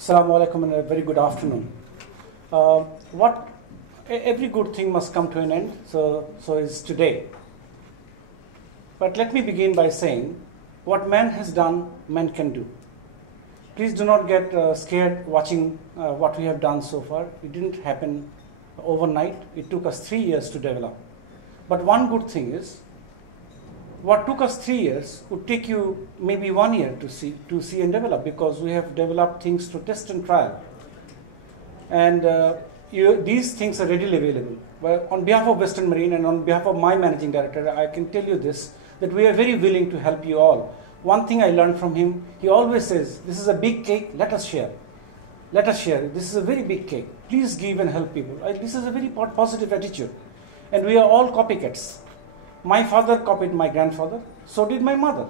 Assalamu alaikum and a very good afternoon. Every good thing must come to an end, so is today. But let me begin by saying, what man has done, man can do. Please do not get scared watching what we have done so far. It didn't happen overnight. It took us 3 years to develop. But one good thing is, what took us 3 years would take you maybe 1 year to see and develop, because we have developed things to test and trial. And these things are readily available. Well, on behalf of Western Marine and on behalf of my managing director, I can tell you this, that we are very willing to help you all. One thing I learned from him, he always says, this is a big cake, let us share. Let us share. This is a very big cake. Please give and help people. This is a very positive attitude. And we are all copycats. My father copied my grandfather, so did my mother.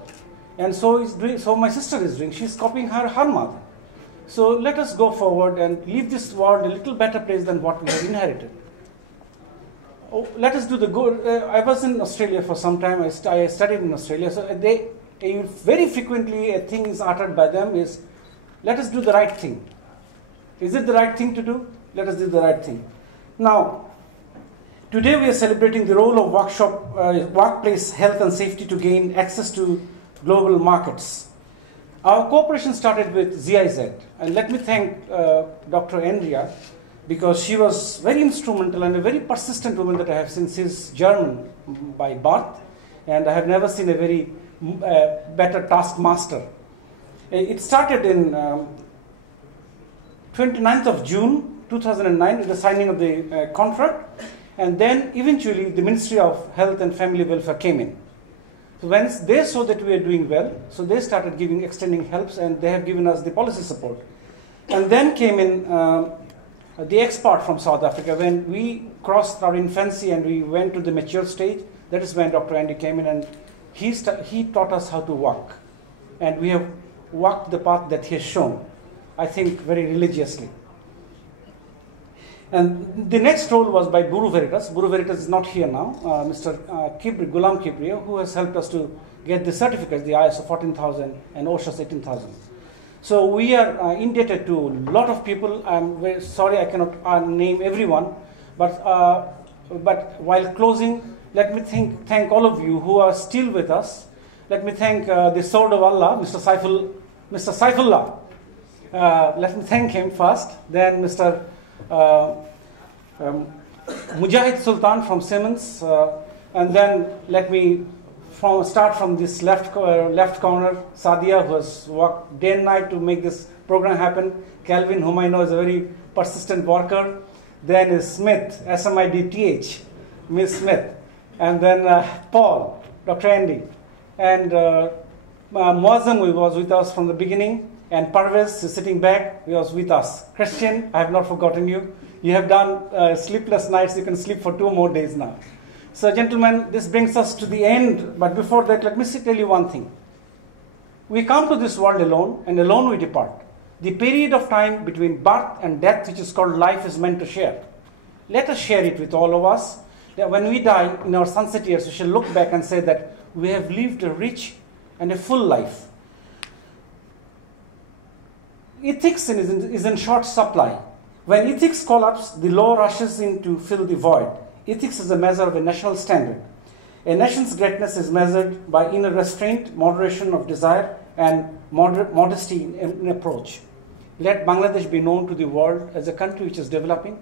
And so my sister is doing, she's copying her mother. So let us go forward and leave this world a little better place than what we have inherited. Oh, let us do the good. I was in Australia for some time, I studied in Australia, so very frequently a thing is uttered by them is, let us do the right thing. Is it the right thing to do? Let us do the right thing. Now, today we are celebrating the role of workplace health and safety to gain access to global markets. Our cooperation started with ZIZ, and let me thank Dr. Andrea, because she was very instrumental and a very persistent woman that I have seen. She's German by birth, and I have never seen a very better taskmaster. It started in 29th of June 2009 with the signing of the contract. And then eventually the Ministry of Health and Family Welfare came in. So when they saw that we are doing well, so they started extending helps, and they have given us the policy support. And then came in the expert from South Africa. When we crossed our infancy and we went to the mature stage, that is when Dr. Andy came in, and he taught us how to walk. And we have walked the path that he has shown, I think very religiously. And the next role was by Bureau Veritas. Bureau Veritas is not here now. Mr. Gulam Kibriya, who has helped us to get the certificates, the ISO 14000 and OSHA 18000. So we are indebted to a lot of people. I'm very sorry I cannot name everyone. But while closing, let me thank all of you who are still with us. Let me thank the Sword of Allah, Mr. Saifullah. Let me thank him first. Then Mr. Mujahid Sultan from Siemens, and then let me start from this left corner, Sadia, who has worked day and night to make this program happen. Calvin, whom I know is a very persistent worker. Then is Smith, SMIDTH, Miss Smith. And then Paul, Dr. Andy. And Muazzam, who was with us from the beginning. And Parvez is sitting back, he was with us. Christian, I have not forgotten you. You have done sleepless nights, you can sleep for 2 more days now. So gentlemen, this brings us to the end, but before that, let me tell you one thing. We come to this world alone, and alone we depart. The period of time between birth and death, which is called life, is meant to share. Let us share it with all of us. That when we die in our sunset years, we shall look back and say that we have lived a rich and a full life. Ethics is in short supply. When ethics collapse, the law rushes in to fill the void. Ethics is a measure of a national standard. A nation's greatness is measured by inner restraint, moderation of desire, and modesty in approach. Let Bangladesh be known to the world as a country which is developing.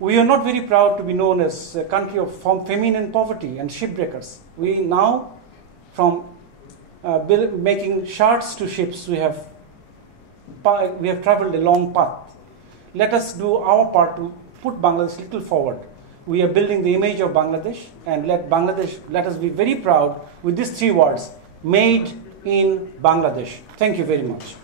We are not very proud to be known as a country of famine and poverty and shipbreakers. We now, from making shards to ships, we have traveled a long path. Let us do our part to put Bangladesh a little forward. We are building the image of Bangladesh, and let us be very proud with these 3 words, made in Bangladesh. Thank you very much.